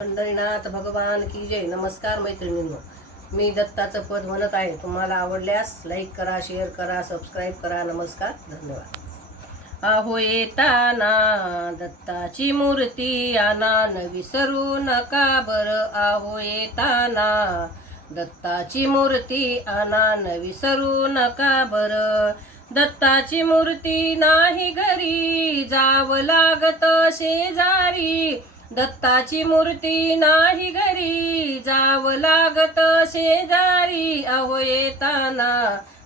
पंढरीनाथ भगवान की जय. नमस्कार मैत्रिणींनो, मी दत्ताचं पद म्हणत आहे. तुम्हाला आवडल्यास लाईक करा, शेअर करा, सबस्क्राईब करा. नमस्कार, धन्यवाद. आहो येताना दत्ताची मूर्ती आणा, न विसरू नका बर. आहो येताना दत्ताची मूर्ती आणा, न विसरू नका बर. दत्ताची मूर्ती नाही घरी, जावं लागत शेजारी. दत्ताची मूर्ती नाही घरी, जावं लागत शेजारी. अहो येताना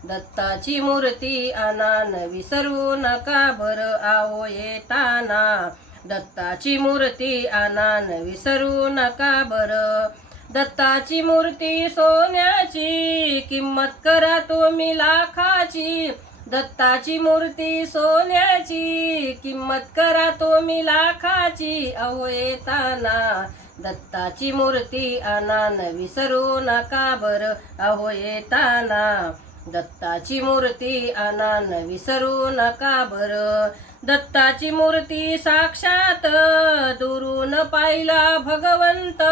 दत्ताची मूर्ती आणा, न विसरू नका बर. अहो येताना दत्ताची मूर्ती आणा, न विसरू नका बर. दत्ताची मूर्ती सोन्याची, किंमत करा तुम्ही लाखाची. दत्ताची मूर्ती सोन्याची, किंमत करा तुम्ही लाखाची. अहो येताना दत्ताची मूर्ती आणा, न विसरू नका बर. अहो येताना दत्ताची मूर्ती आणा, न विसरू नका बर. दत्ताची मूर्ती साक्षात दुरून पाहिला भगवंत.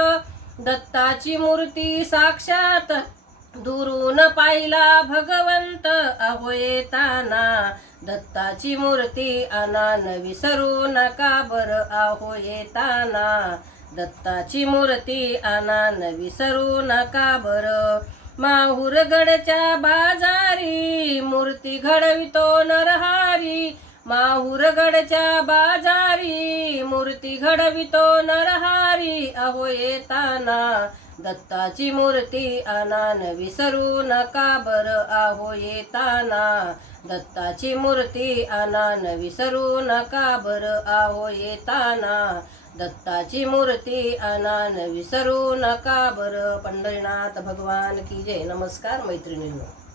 दत्ताची मूर्ती साक्षात दुरून पाहिला भगवंत. अहो येताना दत्ताची मूर्ती आणा, न विसरू नका बर. अहो येताना दत्ताची मूर्ती आणा, न विसरू नका बर. माहुरगडच्या बाजारी मूर्ती घडवितो नरहारी. माहुरगडच्या बाजारी मूर्ती घडवितो नरहारी. अहो येताना दत्ताची मूर्ती आणा, न विसरू नका बर. अहो येताना दत्ताची मूर्ती आणा, न विसरू नका बर. अहो येताना दत्ताची मूर्ती आणा, न विसरू नका बर. पंढरीनाथ भगवान की जय. नमस्कार मैत्रिणींनो.